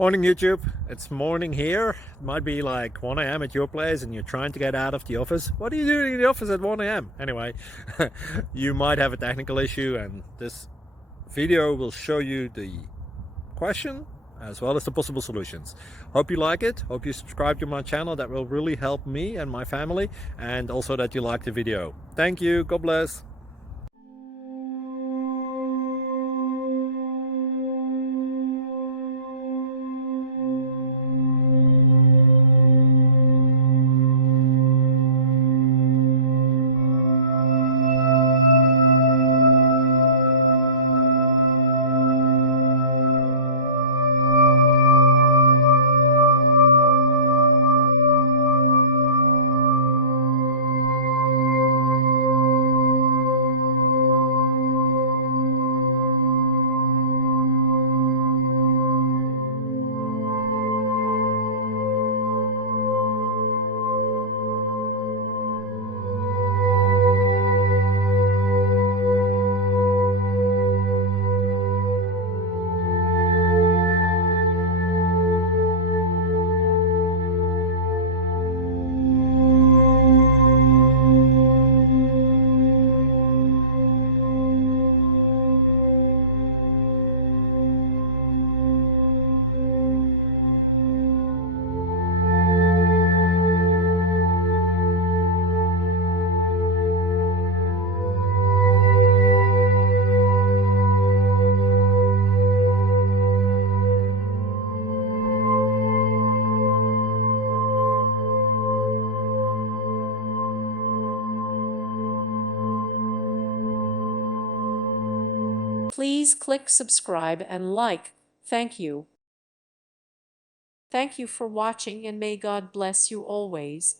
Morning YouTube, it's morning here. It might be like 1 a.m. at your place and you're trying to get out of the office. What are you doing in the office at 1 a.m.? Anyway, you might have a technical issue and this video will show you the question as well as the possible solutions. Hope you like it, hope you subscribe to my channel. That will really help me and my family, and also that you like the video. Thank you, God bless. Please click subscribe and like. Thank you. Thank you for watching, and may God bless you always.